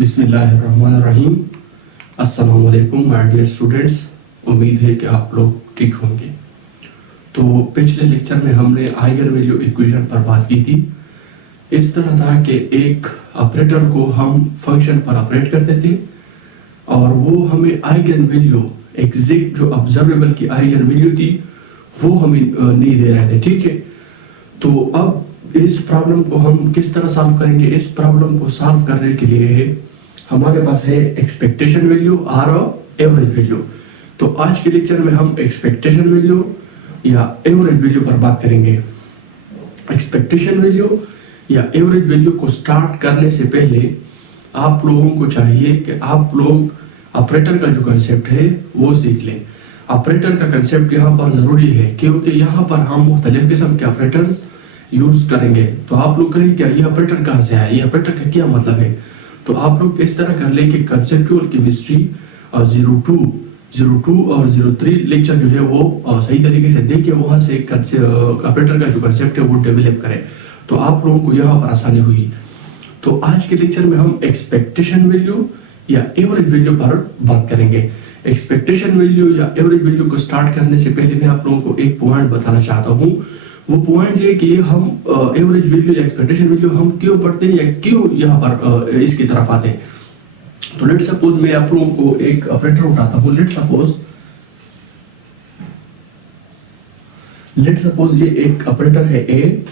बिस्मिल्लाहिर्रहमानिर्रहीम। अस्सलाम वालेकुम माय डियर स्टूडेंट्स। उम्मीद है कि आप लोग ठीक होंगे। तो पिछले लेक्चर में हमने आइगन वैल्यू इक्वेशन पर बात की थी। इस तरह था कि एक ऑपरेटर को हम फंक्शन पर ऑपरेट करते थे और वो हमें आइगन वैल्यू एग्जैक्ट जो ऑब्जर्वेबल की आइगन वैल्यू थी वो हमें नहीं दे रहे थे। ठीक है, तो अब इस प्रॉब्लम को हम किस तरह सॉल्व करेंगे? इस प्रॉब्लम को सॉल्व करने के लिए हमारे पास है एक्सपेक्टेशन वैल्यू और एवरेज वैल्यू। तो आज के लेक्चर में हम एक्सपेक्टेशन वैल्यू या एवरेज वैल्यू पर बात करेंगे। एक्सपेक्टेशन वैल्यू या एवरेज वैल्यू को स्टार्ट करने से पहले आप लोगों को चाहिए कि आप लोग ऑपरेटर का जो कंसेप्ट है वो सीख लें। ऑपरेटर का कंसेप्ट यहाँ पर ज़रूरी है क्योंकि यहाँ पर हम मुख्तलिफ किस्म के ऑपरेटर्स यूज करेंगे। तो आप लोग कहें क्या ये ऑपरेटर कहाँ से आया, ये ऑपरेटर का क्या मतलब है? तो आप लोग इस तरह कर लें कि कंसेप्चुअल केमिस्ट्री 02 और 03 लेक्चर जो है वो सही तरीके से देखिए, वहाँ से ऑपरेटर का जो कंसेप्ट है वो डेवलप करें, तो आप लोगों को यहाँ पर आसानी हुई। तो आज के लेक्चर में हम एक्सपेक्टेशन वैल्यू या एवरेज वैल्यू पर बात करेंगे। एक्सपेक्टेशन वैल्यू या एवरेज वैल्यू को स्टार्ट करने से पहले मैं आप लोगों को एक पॉइंट बताना चाहता हूँ। वो पॉइंट ये कि हम एवरेज वैल्यू या एक्सपेक्टेशन वैल्यू हम क्यों पढ़ते हैं या क्यों यहाँ पर इसकी तरफ आते हैं। तो लेट्स सपोज मैं आप लोगों को एक ऑपरेटर उठाता हूँ। लेट्स सपोज ये एक ऑपरेटर है ए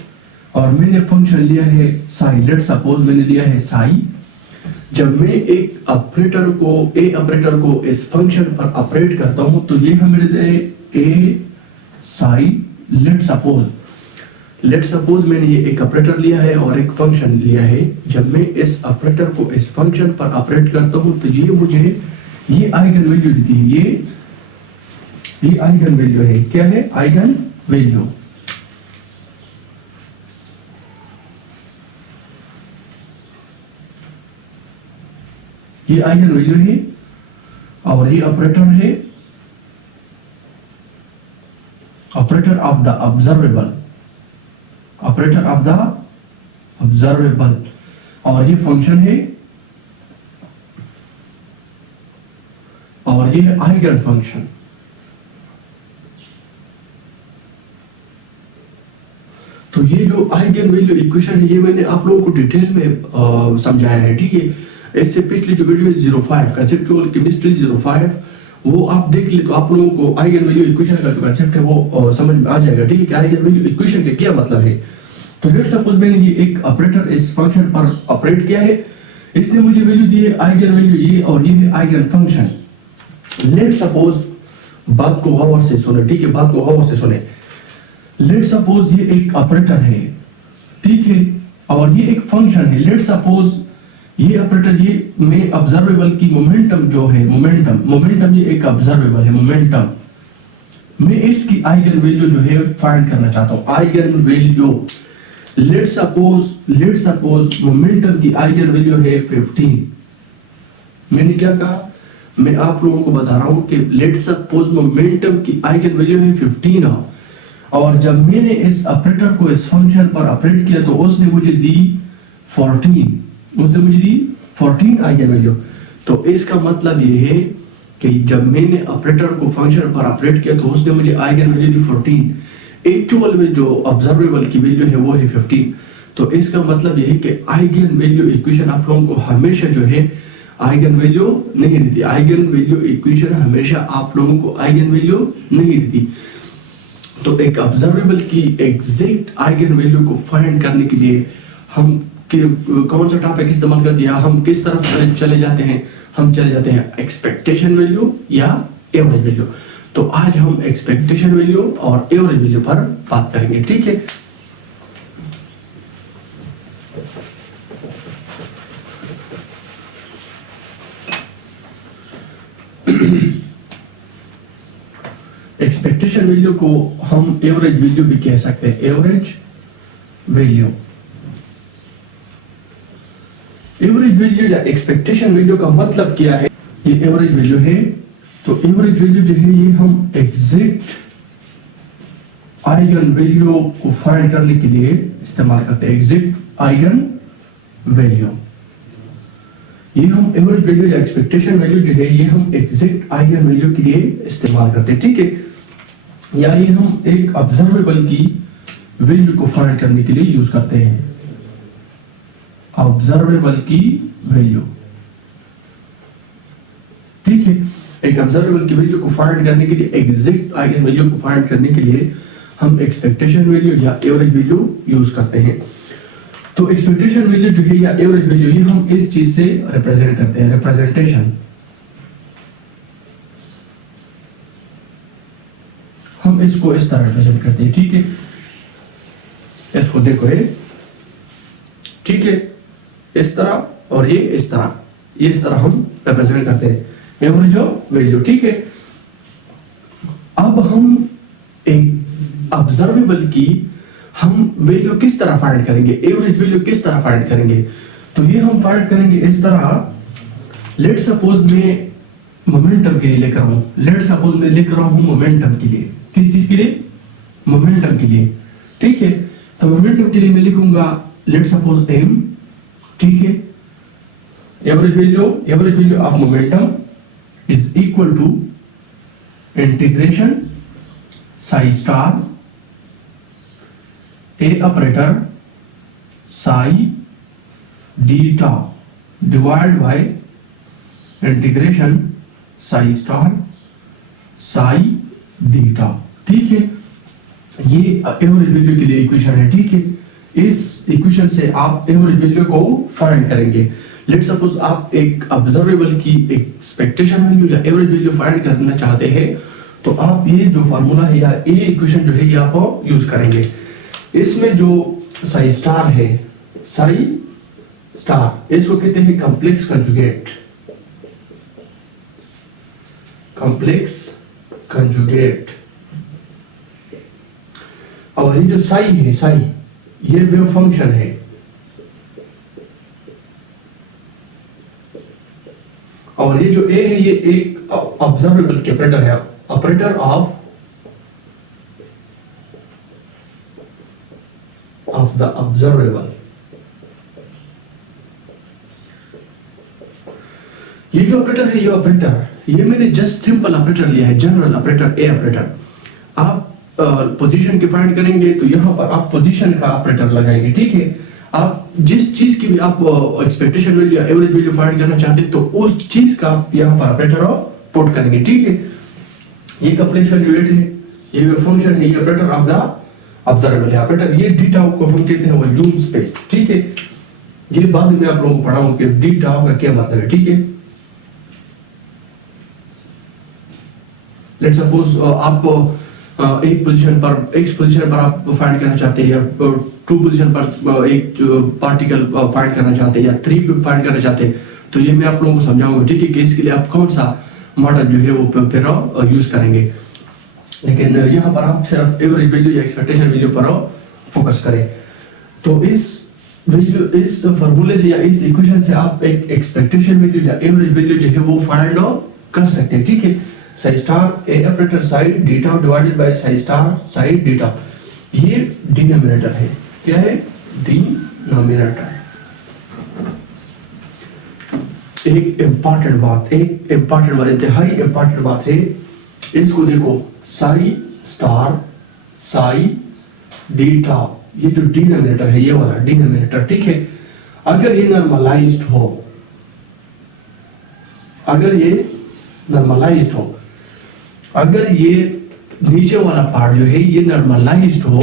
और मैंने फंक्शन लिया है साई। लेट्स सपोज मैंने लिया है साई। जब मैं एक ऑपरेटर को इस फंक्शन पर ऑपरेट करता हूं तो ये हमें देता है ए साई। लेट्स सपोज मैंने ये एक ऑपरेटर लिया है और एक फंक्शन लिया है। जब मैं इस ऑपरेटर को इस फंक्शन पर ऑपरेट करता हूं तो ये मुझे ये आइगन वैल्यू देती है। ये आइगन वैल्यू है। क्या है? Eigen value. ये आइगन वैल्यू है और ये ऑपरेटर है, operator of the observable, operator of the observable, और ये फंक्शन है और ये आइगन फंक्शन। तो ये जो आइगन वैल्यू इक्वेशन है ये मैंने आप लोगों को डिटेल में समझाया है। ठीक है, इससे पिछली जो वीडियो 05 कंसेप्चुअल केमिस्ट्री 05 वो आप देख ले तो आप लोगों को आइगन वैल्यू इक्वेशन का जो कंसेप्ट है वो समझ में आ जाएगा। ठीक है, कि आइगन वैल्यू इक्वेशन का क्या मतलब है। तो लेट्स सपोज मैंने ये एक ऑपरेटर इस फंक्शन पर ऑपरेट किया है, इसने मुझे वैल्यू दी है आइगन वैल्यू ये और ये है आइगन फंक्शन। लेट्स सपोज बात को गौर से सुने। ठीक है, बात को गौर से सुने। लेट्स सपोज ये एक ऑपरेटर है, ठीक है, और ये एक फंक्शन है। लेट्स सपोज ये ऑपरेटर ये में ऑब्जर्वेबल की मोमेंटम जो है, मोमेंटम ये एक ऑब्जर्वेबल है मोमेंटम। मैं इसकी आइगन वैल्यू जो है फाइंड करना चाहता हूं। Eigen value let's suppose momentum की आइगन वैल्यू है 15। मैंने क्या कहा? मैं आप लोगों को बता रहा हूं कि लेट्स सपोज मोमेंटम की आइगन वैल्यू है 15 और जब मैंने इस ऑपरेटर को इस फंक्शन पर ऑपरेट किया तो उसने मुझे दी 14 आइगन वैल्यू। तो इसका मतलब ये है कि जब मैंने ऑपरेटर को फंक्शन पर ऑपरेट किया तो उसने मुझे आइगन वैल्यू दी 14। एक्चुअल में जो ऑब्जर्वेबल की वैल्यू है वो है 15। तो इसका मतलब ये है कि आइगन वैल्यू इक्वेशन आप लोगों को हमेशा जो है आइगन वैल्यू नहीं देती। आइगन वैल्यू इक्वेशन हमेशा आप लोगों को आइगन वैल्यू नहीं देती। तो एक ऑब्जर्वेबल की एग्जैक्ट आइगन वैल्यू को फाइंड करने के लिए हम कौन सा टॉपिक इस्तेमाल करते हैं, हम किस तरफ चले जाते हैं? हम चले जाते हैं एक्सपेक्टेशन वैल्यू या एवरेज वैल्यू। तो आज हम एक्सपेक्टेशन वैल्यू और एवरेज वैल्यू पर बात करेंगे। ठीक है, एक्सपेक्टेशन वैल्यू को हम एवरेज वैल्यू भी कह सकते हैं। एवरेज वैल्यू या एक्सपेक्टेशन वैल्यू का मतलब क्या है? ये एवरेज वैल्यू है। तो एवरेज वैल्यू जो है ये हम एग्जैक्ट आइगन वैल्यू को फाइंड करने के लिए इस्तेमाल करते हैं। एग्जैक्ट आइगन वैल्यू ये हम एवरेज वैल्यू या एक्सपेक्टेशन वैल्यू जो है ये हम एग्जैक्ट आइगन वैल्यू के लिए इस्तेमाल करते हैं, ठीक है, या ये हम एक ऑब्जर्वेबल की वैल्यू को फाइंड करने के लिए यूज करते हैं, ऑब्जर्वेबल की वैल्यू, ठीक है। एक ऑब्जर्वेबल की वैल्यू को फाइंड करने के लिए, एग्जैक्ट आइगन वैल्यू को फाइंड करने के लिए हम एक्सपेक्टेशन वैल्यू या एवरेज वैल्यू यूज करते हैं। तो एक्सपेक्टेशन वैल्यू जो है या एवरेज वैल्यू ये हम इस चीज से रिप्रेजेंट करते हैं, रिप्रेजेंटेशन हम इसको इस तरह रिप्रेजेंट करते हैं, ठीक है। इसको देखो ये, ठीक है, इस तरह और ये इस तरह, ये इस तरह हम रिप्रेजेंट करते हैं एवरेज वैल्यू, ठीक है। अब हम एक ऑब्जर्वेबल की हम वैल्यू किस तरह फाइंड करेंगे, एवरेज वैल्यू किस तरह फाइंड करेंगे, तो ये हम फाइंड करेंगे इस तरह। लेट सपोज मैं मोमेंटम के लिए लिख रहा हूं, लेट सपोज मैं लिख रहा हूं मोमेंटम के लिए, किस चीज के लिए, मोमेंटम के लिए, ठीक है। तो मोमेंटम के लिए मैं लिखूंगा लेट सपोज एम, ठीक है। Average value of momentum is equal to integration psi star A operator psi d tau divide by integration psi star psi d tau, ठीक है। ये एवरेज वैल्यू के लिए इक्वेशन है, ठीक है। इस इक्वेशन से आप एवरेज वैल्यू को फाइंड करेंगे। लेट सपोज आप एक ऑब्जर्वेबल की एक्सपेक्टेशन वैल्यू या एवरेज वैल्यू फाइंड करना चाहते हैं, तो आप ये जो फार्मूला है या ये इक्वेशन जो है ये आप यूज करेंगे। इसमें जो साई स्टार है, साई स्टार इसको कहते हैं कॉम्प्लेक्स कंजुगेट, कॉम्प्लेक्स कंजुगेट। और ये जो साई है, साई ये वेव फंक्शन है, और ये जो ए है ये एक ऑब्जर्वेबल के ऑपरेटर है, ऑपरेटर ऑफ द ऑब्जर्वेबल। ये जो ऑपरेटर है, ये ऑपरेटर, ये मैंने जस्ट सिंपल ऑपरेटर लिया है, जनरल ऑपरेटर, ए ऑपरेटर। आप पोजीशन के फाइंड करेंगे तो यहां पर आप पोजीशन का ऑपरेटर लगाएंगे, ठीक है। आप जिस चीज की भी आप एक्सपेक्टेशन वैल्यू या एवरेज वैल्यू फाइंड करना चाहते हैं तो उस चीज का आप यहां पर ऑपरेटर पुट करेंगे, ठीक है। ये कॉम्प्लेक्स कंजुगेट है, ये फंक्शन है, ये ऑपरेटर ऑफ द ऑब्जर्वेबल है, ऑपरेटर। ये डीटा को हम कहते हैं वॉल्यूम स्पेस, ठीक है। ये बाद में आप लोगों को पढ़ाऊंगा कि डीटा का क्या मतलब है, ठीक है। लेट्स सपोज आप एक पोजीशन पर, एक पोजीशन पर आप फाइंड करना चाहते हैं, या टू पोजीशन पर एक पार्टिकल फाइंड करना चाहते हैं, या थ्री पे फाइंड करना चाहते हैं, तो ये मैं आप लोगों को समझाऊंगा, ठीक है, कि इसके लिए आप कौन सा मॉडल जो है वो फिर यूज करेंगे। लेकिन यहाँ पर आप सिर्फ एवरेज वैल्यू या एक्सपेक्टेशन वैल्यू पर फोकस करें। तो इस वैल्यू, इस फॉर्मूले से या इस इक्वेशन से आप एक एक्सपेक्टेशन वैल्यू या एवरेज वैल्यू जो है वो फाइंड कर सकते हैं, ठीक है। Psi star A operator psi d tau divided by psi star psi d tau, ये डिनोमिनेटर है, क्या है, डिनोमिनेटर। एक इंपॉर्टेंट बात, इंतहाई इंपॉर्टेंट बात है, इसको देखो, साई स्टार साई डीटा, ये जो डिनोमिनेटर है, ये वाला डिनोमिनेटर, ठीक है। अगर ये नॉर्मलाइज्ड हो, अगर ये नॉर्मलाइज्ड हो, अगर ये नीचे वाला पार्ट जो है ये नॉर्मलाइज्ड हो,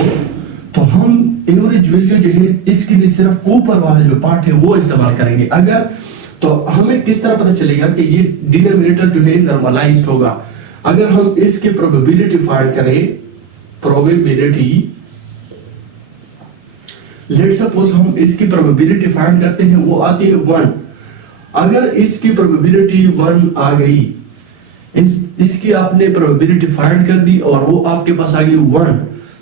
तो हम एवरेज वैल्यू जो है इसके लिए सिर्फ ऊपर वाला जो पार्ट है वो इस्तेमाल करेंगे। अगर तो हमें किस तरह पता चलेगा कि ये डिनोमिनेटर जो है नॉर्मलाइज्ड होगा, अगर हम इसकी प्रोबेबिलिटी फाइंड करें, प्रोबेबिलिटी, लेट सपोज हम इसकी प्रोबेबिलिटी फाइंड करते हैं, वो आती है 1। अगर इसकी प्रोबेबिलिटी 1 आ गई, इसकी आपने प्रोबेबिलिटी फाइंड कर दी और वो आपके पास आ गई 1,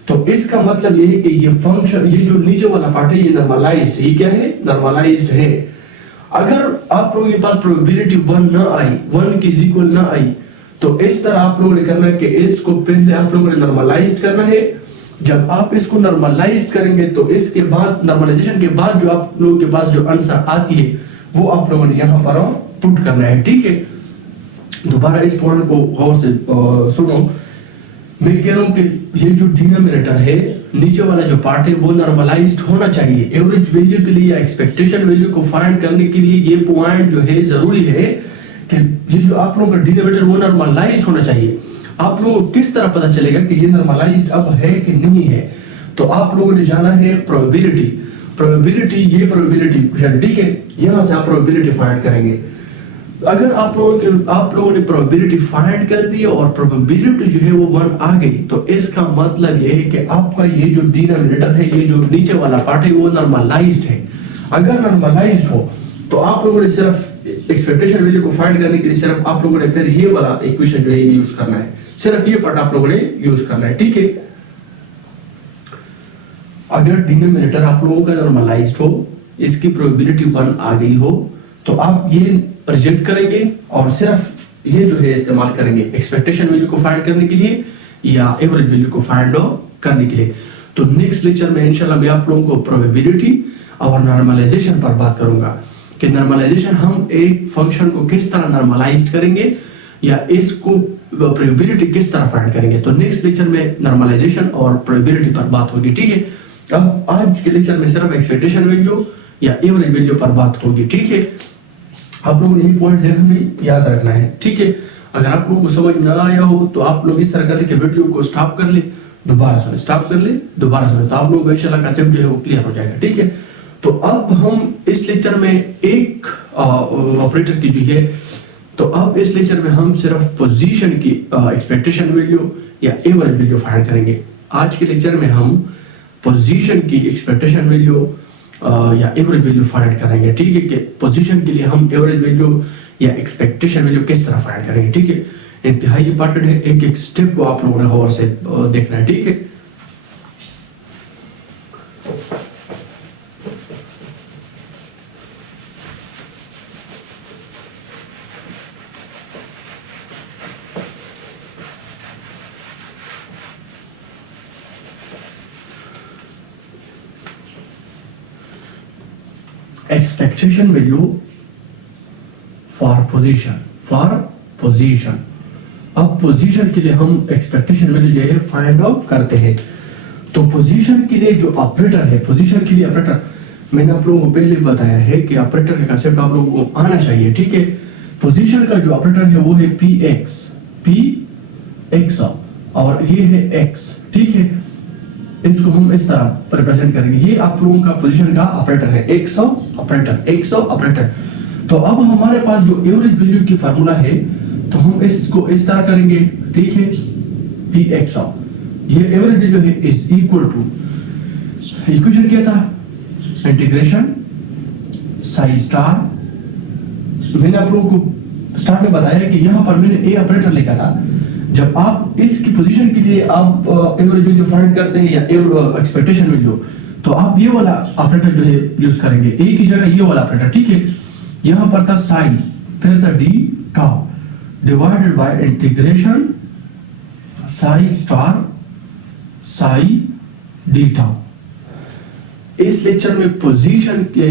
तो इसका मतलब ये है कि ये फंक्शन, ये जो नीचे वाला पार्ट है ये नॉर्मलाइज्ड है, ये क्या है, नॉर्मलाइज्ड है। अगर आप लोगों के पास प्रोबेबिलिटी 1 ना आई, 1 की इक्वल ना आई, तो इस तरह आप लोगों ने करना है कि इसको पहले आप लोगों ने नॉर्मलाइज्ड करना है। जब आप इसको नॉर्मलाइज्ड करेंगे तो इसके बाद, नॉर्मलाइजेशन के बाद जो आप लोगों के पास जो आंसर आती है वो आप लोगों ने यहाँ पर पुट करना है, ठीक है। दोबारा इस पॉइंट को गौर से सुनो। मैं कह रहा हूँ कि ये जो डिनोमिनेटर है, नीचे वाला जो पार्ट है वो नॉर्मलाइज्ड होना चाहिए। एवरेज वैल्यू के लिए या एक्सपेक्टेशन वैल्यू को फाइंड करने के लिए ये पॉइंट जो है जरूरी है कि ये जो आप लोगों का डिनोमिनेटर वो नॉर्मलाइज्ड होना चाहिए। आप लोगों को किस तरह पता चलेगा कि ये नॉर्मलाइज्ड अब है कि नहीं है? तो आप लोगों ने जाना है प्रोबेबिलिटी। ये प्रोबेबिलिटी, ठीक है, यहाँ से आप प्रोबेबिलिटी फाइंड करेंगे। अगर आप लोगों ने प्रोबेबिलिटी फाइंड कर दी और प्रोबेबिलिटी जो है वो 1 आ गई, तो इसका मतलब ये है कि आपका ये जो डिनोमिनेटर है, ये जो नीचे वाला पार्ट है वो नॉर्मलाइज्ड है। अगर नॉर्मलाइज्ड हो तो आप लोगों ने सिर्फ एक्सपेक्टेशन वैल्यू को फाइंड करने के लिए सिर्फ आप लोगों ने फिर ये वाला इक्वेशन जो है यूज करना है, सिर्फ ये पार्ट आप लोगों ने यूज करना है, ठीक है। अगर डिनोमिनेटर आप लोगों का नॉर्मलाइज्ड हो, इसकी प्रोबेबिलिटी 1 आ गई हो, तो आप ये रिजेक्ट करेंगे और सिर्फ ये जो है इस्तेमाल करेंगे एक्सपेक्टेशन वैल्यू को फाइंड करने के लिए या एवरेज वैल्यू को फाइंड करने के लिए। तो नेक्स्ट लेक्चर में इंशाल्लाह मैं आप लोगों को प्रोबेबिलिटी और नॉर्मलाइजेशन पर बात करूंगा कि नॉर्मलाइजेशन हम एक फंक्शन को किस तरह नॉर्मलाइज करेंगे या इसको प्रोबेबिलिटी किस तरह फाइंड करेंगे। तो नेक्स्ट लेक्चर में नॉर्मलाइजेशन और प्रोबेबिलिटी पर बात होगी, ठीक है। अब आज के लेक्चर में सिर्फ एक्सपेक्टेशन वैल्यू या एवरेज वैल्यू पर बात होगी, ठीक है। आप लोगों ने ये पॉइंट ज़हन में याद रखना है, ठीक है। अगर आप लोगों को समझ ना आया हो तो आप लोग इस तरह करके कि वीडियो को स्टॉप कर ले, दोबारा सुने, स्टॉप कर ले, दोबारा सुने, तो आप लोगों को इंशाल्लाह कांसेप्ट जो है वो क्लियर हो जाएगा, ठीक है। तो अब हम इस लेक्चर में एक ऑपरेटर की जो है, तो अब इस लेक्चर में हम सिर्फ पोजीशन की एक्सपेक्टेशन वैल्यू या एवरेज वैल्यू फाइंड करेंगे। आज के लेक्चर में हम पोजीशन की एक्सपेक्टेशन वैल्यू या एवरेज वैल्यू फाइंड करेंगे, ठीक है। कि पोजीशन के लिए हम एवरेज वैल्यू या एक्सपेक्टेशन वैल्यू किस तरह फाइंड करेंगे, ठीक है। इंतहाई इंपॉर्टेंट है, एक एक स्टेप को आप लोगों ने गौर से देखना है, ठीक है। Expectation value for position. अब पोजीशन के लिए हम एक्सपेक्टेशन वैल्यू जो है फाइंड आउट करते हैं। तो पोजीशन के लिए जो ऑपरेटर है, पोजीशन के लिए ऑपरेटर मैंने आप लोगों को पहले बताया है कि ऑपरेटर का कांसेप्ट आप लोगों को आना चाहिए, ठीक है। पोजीशन का जो ऑपरेटर है वो है px और ये है x, ठीक है। इसको हम इस तरह रिप्रेजेंट करेंगे, ये आप लोगों का पोजीशन का ऑपरेटर है, 100 ऑपरेटर। तो अब हमारे पास जो एवरेज वैल्यू की फार्मूला है, तो हम इसको इस तरह करेंगे, ठीक है। px ये एवरेज वैल्यू है इज इक्वल टू, इक्वेशन क्या था, इंटीग्रेशन साई स्टार। मैंने आप लोगों को स्टार्ट में बताया कि यहाँ पर मैंने ए ऑपरेटर लिखा था। जब आप इसकी पोजीशन के लिए आप एवरेज वैल्यू फाइंड करते हैं या एक्सपेक्टेशन वैल्यू, तो आप ये वाला ऑपरेटर जो है यूज करेंगे, ए की जगह ये वाला ऑपरेटर, ठीक है। यहाँ पर था साइन, फिर था D tau divided by integration psi star Sai D tau. इस लेक्चर में पोजीशन के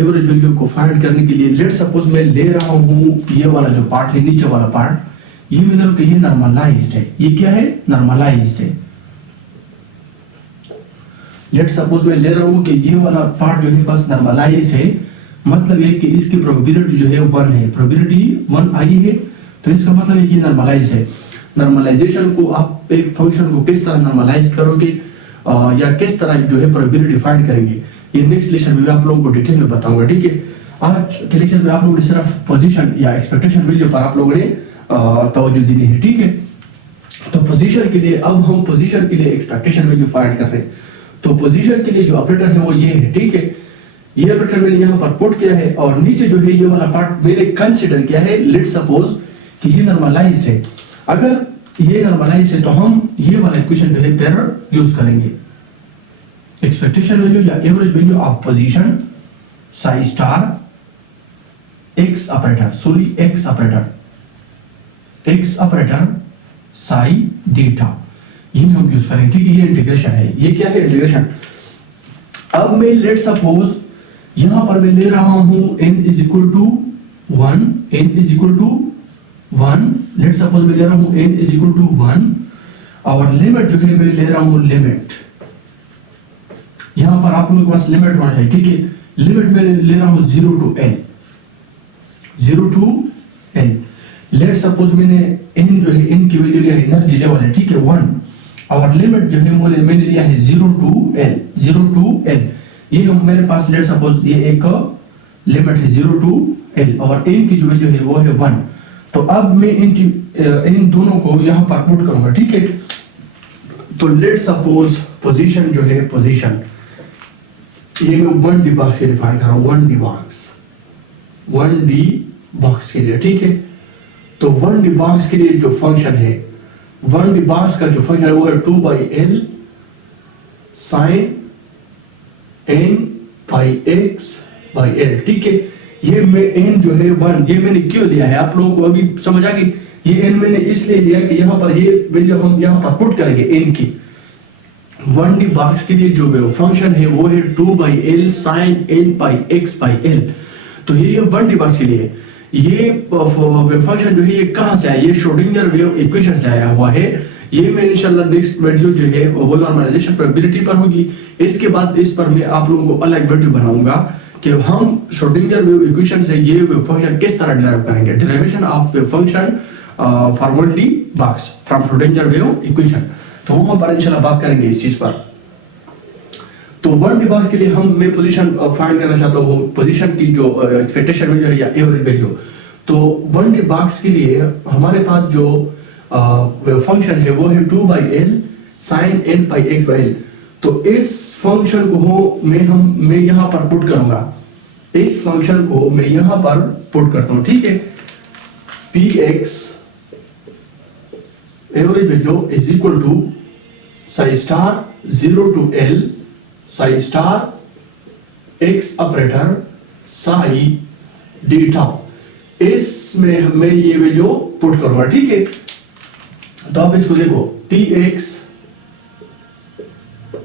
एवरेज वैल्यू को फाइंड करने के लिए लेट सपोज मैं ले रहा हूँ ये वाला जो पार्ट है, नीचे वाला पार्ट, ये मतलब कि ये नॉर्मलाइज्ड है। ये क्या है, नॉर्मलाइज्ड है। लेट सपोज मैं ले रहा हूं कि ये वाला पार्ट जो है बस नॉर्मलाइज्ड है, मतलब ये कि इसकी प्रोबेबिलिटी जो है 1 है, प्रोबेबिलिटी 1 आई है, तो इसका मतलब है कि नॉर्मलाइज्ड है। नॉर्मलाइजेशन को आप एक फंक्शन को किस तरह नॉर्मलाइज करोगे या किस तरह जो है प्रोबेबिलिटी फाइंड करेंगे, ये नेक्स्ट लेक्चर में आप लोगों को डिटेल में बताऊंगा, ठीक है। आज के लेक्चर में आप लोगों ने सिर्फ पोजीशन या एक्सपेक्टेशन वैल्यू पर आप लोगों ने तवज्जो देनी है, ठीक है। तो पोजीशन के लिए अब हम पोजीशन के लिए एक्सपेक्टेशन वैल्यू फाइंड कर रहे हैं। तो पोजीशन के लिए जो ऑपरेटर है वो ये है, ठीक है। ये ऑपरेटर मैंने यहाँ पर पुट किया है और नीचे जो है ये वाला पार्ट मैंने कंसीडर किया है। लेट सपोज कि ये नॉर्मलाइज्ड है। अगर ये नॉर्मलाइज्ड है तो हम ये वाला इक्वेशन जो है फिर यूज करेंगे, एक्सपेक्टेशन वैल्यू या average value of position psi star X operator psi d tau, ये हम यूज करेंगे, ठीक है। ये इंटीग्रेशन है, ये क्या है, इंटीग्रेशन। अब मैं लेट सपोज यहां पर मैं ले रहा हूं n is equal to 1, n is equal to 1, let suppose मैं ले रहा हूं n इज इक्वल टू 1 और लिमिट जो है मैं ले रहा हूं लिमिट, यहां पर आप लोगों के पास लिमिट होना चाहिए, ठीक है। लिमिट में ले रहा हूं 0 to n, 0 to n। Let suppose मैंने n जो है n की वैल्यू लिया है एनर्जी लेवल है, ठीक है 1, और लिमिट जो है मैंने लिया है 0 टू l, 0 टू l। ये हम मेरे पास लेट सपोज ये एक लिमिट है 0 टू l और n की जो वैल्यू है वो है 1। तो अब मैं इन दोनों को यहां पर पुट करूंगा, ठीक है। तो लेट सपोज पोजीशन जो है पोजीशन ये मैं 1D बॉक्स से डिफाइन कर रहा हूं, 1D बॉक्स के लिए, ठीक है। तो 1D बॉक्स के लिए जो फंक्शन है, 1D बॉक्स का जो फंक्शन है वो है 2/l sin n pi x by l, ठीक है। ये मैं n जो है 1, ये मैंने क्यों लिया है आप लोगों को अभी समझ आ गई। ये n मैंने इसलिए लिया कि यहाँ पर ये वैल्यू हम यहाँ पर पुट करेंगे n की। 1D बॉक्स के लिए जो फंक्शन है वो है 2/l sin n pi x by l। तो ये 1D बॉक्स के लिए ये फंक्शन जो है ये कहाँ से आया, ये श्रोडिंगर वेव इक्वेशन से आया हुआ है। ये मैं इंशाल्लाह नेक्स्ट वीडियो जो है वो नॉर्मलाइजेशन प्रोबेबिलिटी पर होगी। इसके बाद इस पर मैं आप लोगों को अलग वीडियो बनाऊंगा कि हम श्रोडिंगर वेव इक्वेशन से ये वेव फंक्शन किस तरह डिराइव करेंगे, derivation of wave function for 1D box from Schrodinger wave equation. तो हम पर इंशाल्लाह बात करेंगे इस चीज पर। तो 1D बॉक्स के लिए मैं पोजीशन फाइंड करना चाहता हूँ, पोजीशन की जो एक्सपेक्टेशन वैल्यू है या एवरेज वैल्यू। तो 1D बॉक्स के लिए हमारे पास जो फंक्शन है वो है 2/l sin n pi x by l। तो इस फंक्शन को मैं यहाँ पर पुट करूंगा, इस फंक्शन को मैं यहाँ पर पुट करता हूँ, ठीक है। px average value is equal to psi star 0 to l psi star x operator psi d tau। इसमें मैं ये वैल्यू पुट करूंगा, ठीक है। तो आप इसको देखो, px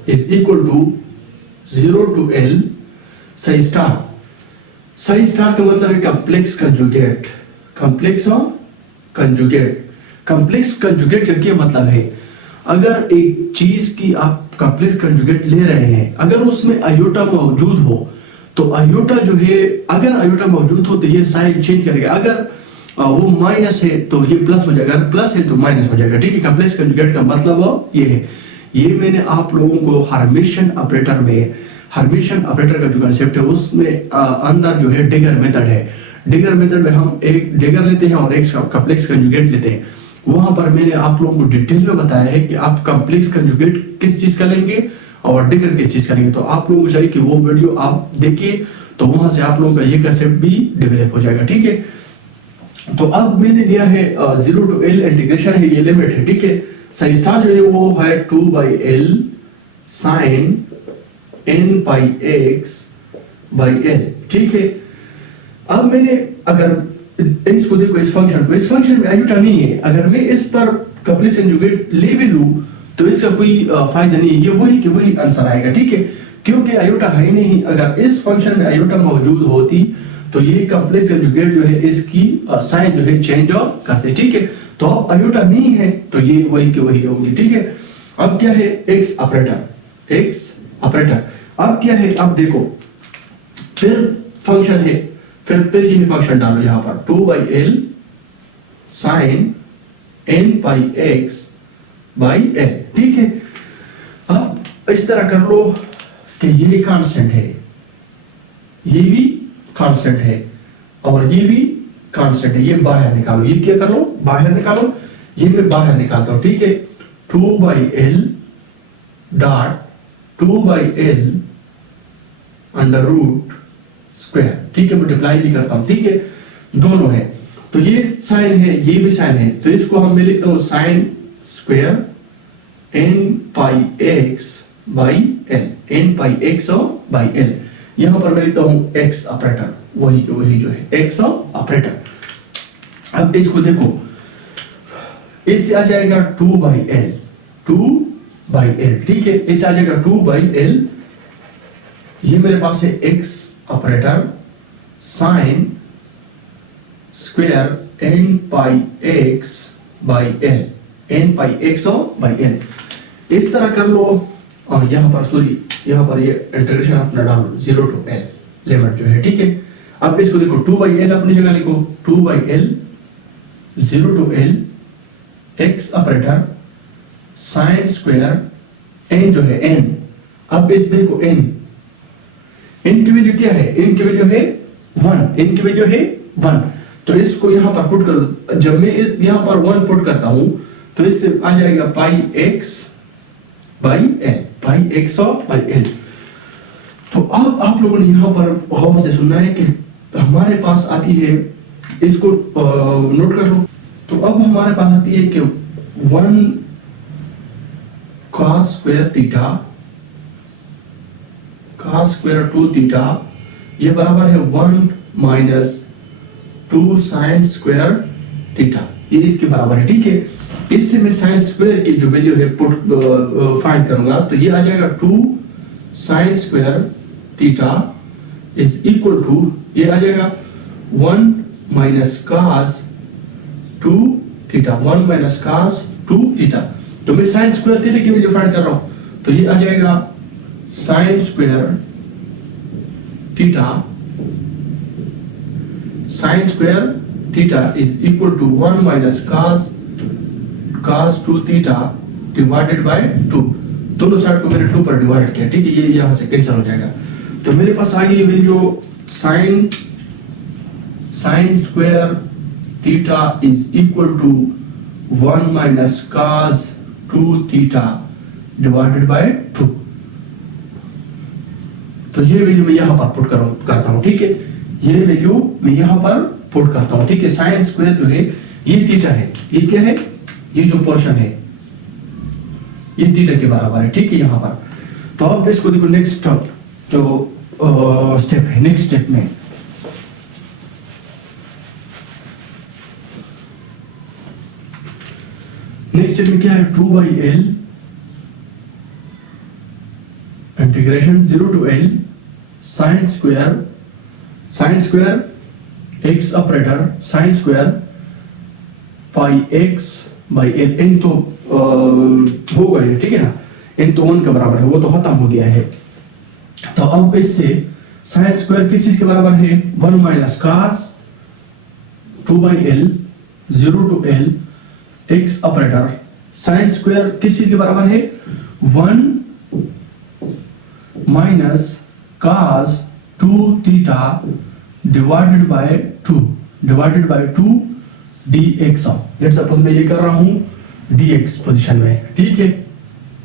is equal to 0 to l psi star। psi star का मतलब है complex conjugate, complex conjugate. Complex conjugate का क्या मतलब है, अगर एक चीज की आप कॉम्प्लेक्स कंजुगेट ले रहे हैं, अगर उसमें आयोटा मौजूद हो तो आयोटा जो है, अगर आयोटा मौजूद हो तो ये साइन चेंज करेगा। अगर वो माइनस है तो ये प्लस हो जाएगा, अगर प्लस है तो माइनस हो जाएगा, ठीक है। कॉम्प्लेक्स कंजुगेट का मतलब ये है। ये मैंने आप लोगों को हर्मिटियन ऑपरेटर में, हर्मिटियन ऑपरेटर का जो कंसेप्ट है उसमें अंदर जो है डिगर मेथड है। डिगर मेथड में हम एक डिगर लेते हैं और एक कॉम्प्लेक्स कंजुगेट लेते हैं। वहां पर मैंने आप लोगों को डिटेल में बताया है कि आप कॉम्प्लेक्स कंजुगेट किस चीज का लेंगे और डिगर किस चीज का लेंगे। तो आप लोगों को चाहिए कि वो वीडियो आप देखिए, तो वहां से आप लोगों का ये कंसेप्ट भी डेवलप हो जाएगा, ठीक है। तो अब मैंने लिया है 0 to l इंटीग्रेशन है, ये लिमिट है, ठीक है। psi स्टार जो है वो है 2/l sin n pi x by l, ठीक है। अब मैंने अगर इसको देखो, इस फंक्शन में आयोटा नहीं है, अगर मैं इस पर कॉम्प्लेक्स कंजुगेट ले भी लूं तो इसका कोई फायदा नहीं है, ये वही आंसर आएगा, ठीक है। क्योंकि आयोटा है नहीं, अगर इस फंक्शन में आयोटा मौजूद होती तो ये कॉम्प्लेक्स कंजुगेट जो है इसकी साइन जो है चेंज करते, ठीक है। तो अब आयोटा नहीं है तो ये वही की वही होगी, ठीक है। अब क्या है, एक्स ऑपरेटर। अब क्या है, अब देखो, फिर फंक्शन है, फिर ये फंक्शन डालो यहां पर 2/l sin n pi x by l, ठीक है। अब इस तरह कर लो कि ये कांस्टेंट है, ये भी कांस्टेंट है और ये भी कांस्टेंट है, ये बाहर निकालो, ये क्या कर लो, बाहर निकालो, ये मैं बाहर निकालता हूं, ठीक है। 2/l dot 2/l under root square, ठीक है, मल्टीप्लाई भी करता हूं, ठीक है, दोनों है। तो ये साइन है, ये भी साइन है, तो इसको हम मैं लिखता हूं sine square n pi x by l, n pi x by l। यहां पर मैं लिखता हूं x ऑपरेटर, वही जो है x ऑपरेटर। अब इसको देखो, इससे आ जाएगा 2/l, ठीक है, इससे आ जाएगा 2/l। ये मेरे पास है x operator sine square n pi x by l, n pi x by l, इस तरह कर लो। यहाँ पर सॉरी, यहाँ पर ये इंटीग्रेशन अपना डाल लो 0 to l लिमिट जो है, ठीक है। अब इसको देखो 2 बाई एल अपनी जगह लिखो, 2 by L 0 to l x operator sine square n जो है n। अब इस देखो n की वैल्यू क्या है, n की वैल्यू है 1, n की वैल्यू है 1। तो इसको यहाँ पर पुट कर दो। जब मैं इस यहाँ पर 1 पुट करता हूँ तो इससे आ जाएगा पाई x by L, pi x by L. तो अब आप लोगों ने यहाँ पर गौर से सुनना है कि हमारे पास आती है, इसको नोट कर लो। तो अब हमारे पास आती है कि 1 cos square theta, cos square 2 theta, ये बराबर है 1 माइनस 2 साइन स्क्वायर थीटा, ये इसके बराबर है, ठीक है। इससे मैं साइन स्क्वायर की जो वैल्यू है पुट फाइंड करूंगा, तो ये आ जाएगा 2 sine square theta is equal to, ये आ जाएगा 1 minus cos 2 theta, 1 minus cos 2 theta. तो मैं साइन स्क्वायर थीटा की वैल्यू फाइंड कर रहा हूं, तो ये आ जाएगा sine square theta, sine square theta is equal to 1 minus cos 2 theta divided by 2। दोनों साइड को मैंने 2 पर डिवाइड किया, ठीक है, ये यहां से कैंसिल हो जाएगा। तो मेरे पास आ गई value sine square theta is equal to 1 minus cos 2 theta divided by 2। तो ये वैल्यू मैं यहां पर पुट करता हूं, ठीक है, ये वैल्यू मैं यहां पर पुट करता हूं, ठीक है। साइन स्क्वायर जो है ये थीटा है, ये क्या है, ये जो पोर्शन है ये थीटा के बराबर है, ठीक है यहां पर। तो अब इसको देखो, नेक्स्ट जो स्टेप है, नेक्स्ट स्टेप में क्या है, 2 by L integration 0 to l sine square x operator sine square pi x by L. n तो हो गए, ठीक है ना, n तो 1 के बराबर है, वो तो खत्म हो गया है। तो अब इससे साइन स्क्वायर किस चीज के बराबर है, 1 minus cos 2 by L 0 to l x operator sine square किस चीज के बराबर है, 1 minus cos 2 theta divided by 2 dx। Let's suppose मैं ये कर रहा हूं dx पोजीशन में, ठीक है,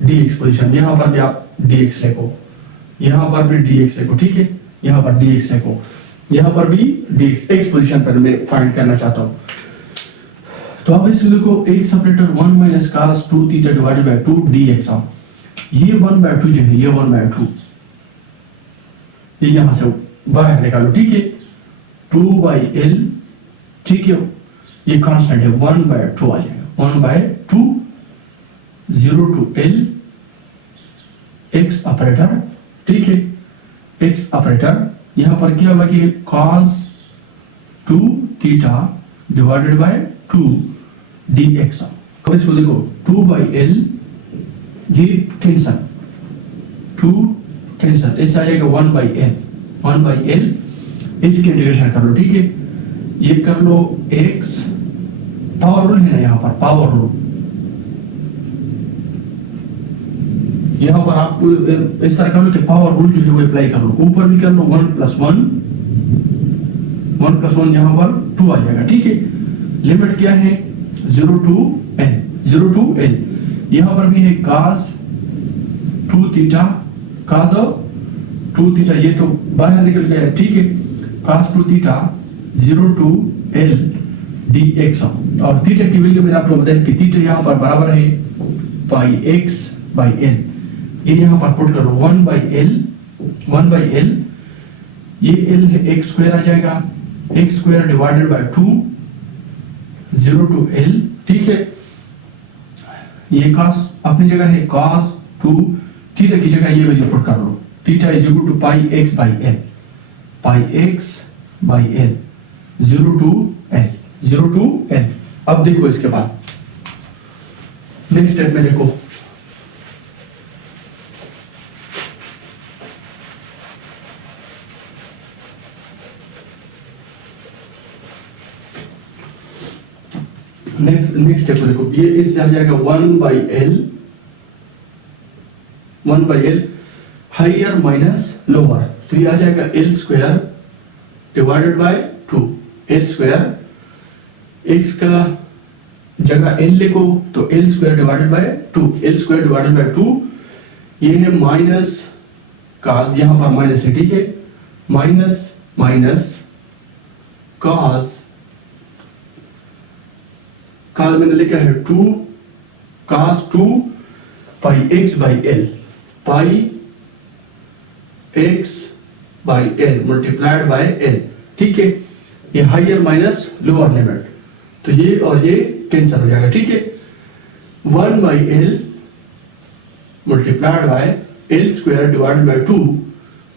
dx पोजीशन, यहां पर भी आप dx लिखो, यहां पर भी dx लिखो, ठीक है, यहां पर dx लिखो, यहां पर भी dx, x पोजीशन पर मैं फाइंड करना चाहता हूं। तो अब इसको लिखो, x operator 1 minus cos 2 theta divided by 2 dx। ये 1/2 जो है, ये 1/2, ये यहां से बाहर निकालो, ठीक है, 2 बाई एल, ठीक है, ये कांस्टेंट है, 1/2 आ जाएगा, 1/2 0 to l x ऑपरेटर, ठीक है, x ऑपरेटर यहां पर क्या होगा कि cos 2 theta divided by 2 dx। अब इसको देखो, 2 बाई एल, ये कैंसल, 2 कैंसल, इससे आ जाएगा 1 बाई एल, इसकी इंटीग्रेशन कर लो, ठीक है, ये कर लो x, पावर रूल है ना यहाँ पर, पावर रूल, यहाँ पर आप इस तरह कर लो कि पावर रूल जो है वो अप्लाई कर लो, ऊपर भी कर लो 1 प्लस 1 यहाँ पर 2 आ जाएगा, ठीक है। लिमिट क्या है, 0 to l, यहाँ पर भी है cos 2 थीटा, ये तो बाहर निकल गया है, ठीक है, cos 2 theta 0 to l dx। और थीटा की वैल्यू मैंने आपको बताया कि थीटा यहाँ पर बराबर है पाई x बाई l, ये यहाँ पर पुट करो 1 बाई l, ये l है x स्क्वायर आ जाएगा, x square divided by 2 0 to l, ठीक है। ये cos अपनी जगह है, cos 2 थीटा की जगह ये वैल्यू पुट कर लो, theta is equal to pi x by l, pi X by L, 0 to L, 0 to L। अब देखो इसके बाद नेक्स्ट स्टेप में देखो, नेक्स्ट स्टेप देखो, ये इससे आ जाएगा 1 by L higher minus lower, तो ये आ जाएगा L square divided by 2। L square x का जगह एल लिखो तो L square divided by 2, L square divided by 2, ये है माइनस काज, यहां पर माइनस है, ठीक है, माइनस माइनस काज मैंने लिखा है 2 cos 2 pi x by L, pi x by L multiplied by L, ठीक है, ये हाइयर माइनस लोअर लिमिट, तो ये और ये कैंसिल हो जाएगा, ठीक है, 1 by L multiplied by L square divided by 2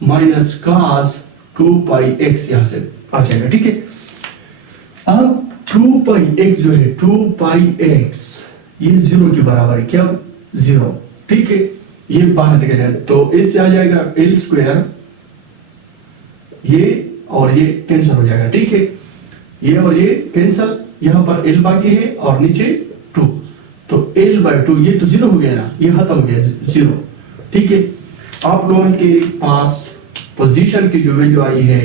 minus cos 2 pi x यहां से आ जाएगा, ठीक है। अब 2 पाई x जो है 2 पाई x ये 0 के बराबर है, क्या 0, ठीक है, ये बाहर निकल जाए तो इससे आ जाएगा एल स्क्वायर, ये और ये कैंसिल हो जाएगा, ठीक है, ये और ये कैंसिल, यहां पर एल बाकी है और नीचे 2, तो एल बाई 2 ये तो 0 हो गया ना, ये खत्म हो गया 0, ठीक है। आप लोगों के पास पोजीशन की जो वैल्यू आई है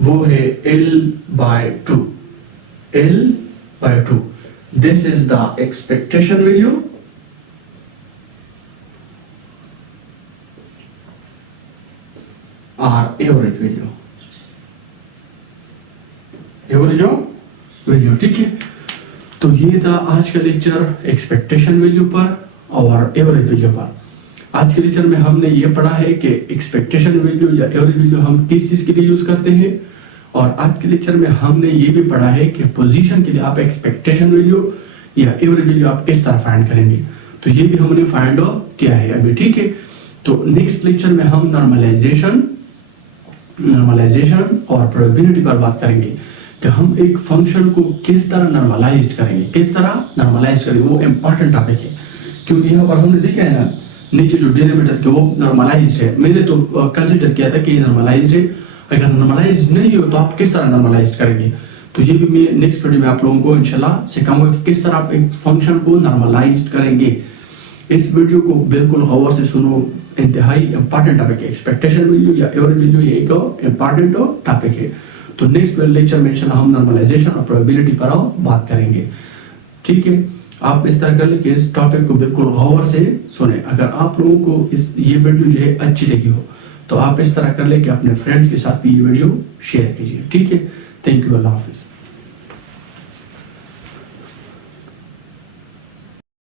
वो है L by 2, L by 2. This is the expectation value or average value. Average value, ठीक है। तो ये था आज का लेक्चर एक्सपेक्टेशन वैल्यू पर और एवरेज वैल्यू पर। आज के लेक्चर में हमने ये पढ़ा है कि एक्सपेक्टेशन वैल्यू या एवरेज वैल्यू हम किस चीज के लिए यूज करते हैं, और आज के लेक्चर में हमने ये भी पढ़ा है कि पोजीशन के लिए आप एक्सपेक्टेशन वैल्यू या एवरेज वैल्यू आप किस तरह फाइंड करेंगे, तो ये भी हमने फाइंड किया है अभी, ठीक है। तो नेक्स्ट लेक्चर में हम नॉर्मलाइजेशन और प्रोबेबिलिटी पर बात करेंगे कि हम एक फंक्शन को किस तरह नॉर्मलाइज करेंगे, वो इंपॉर्टेंट टॉपिक है, क्योंकि यहाँ पर हमने देखा है ना नीचे जो डेरिवेटिव के वो नॉर्मलाइज्ड है, मैंने तो कंसीडर किया था कि नॉर्मलाइज्ड है, अगर नॉर्मलाइज नहीं हो तो आप किस तरह नॉर्मलाइज करेंगे, तो ये भी मैं नेक्स्ट वीडियो में आप लोगों को इंशाल्लाह सिखाऊंगा कि किस तरह आप एक फंक्शन को नॉर्मलाइज करेंगे। इस वीडियो को बिल्कुल गौर से सुनो, इंतहाई इंपॉर्टेंट टॉपिक है, एक्सपेक्टेशन वैल्यू या एवरेज वैल्यू ये एक इंपॉर्टेंट टॉपिक है। तो नेक्स्ट लेक्चर में इंशाल्लाह हम नॉर्मलाइजेशन और प्रोबेबिलिटी पर बात करेंगे, ठीक है। आप इस तरह कर ले कि इस टॉपिक को बिल्कुल गौर से सुने। अगर आप लोगों को ये वीडियो जो है अच्छी लगी हो तो आप इस तरह कर ले कि अपने फ्रेंड्स के साथ भी ये वीडियो शेयर कीजिए, ठीक है। Thank you, Allah Hafiz.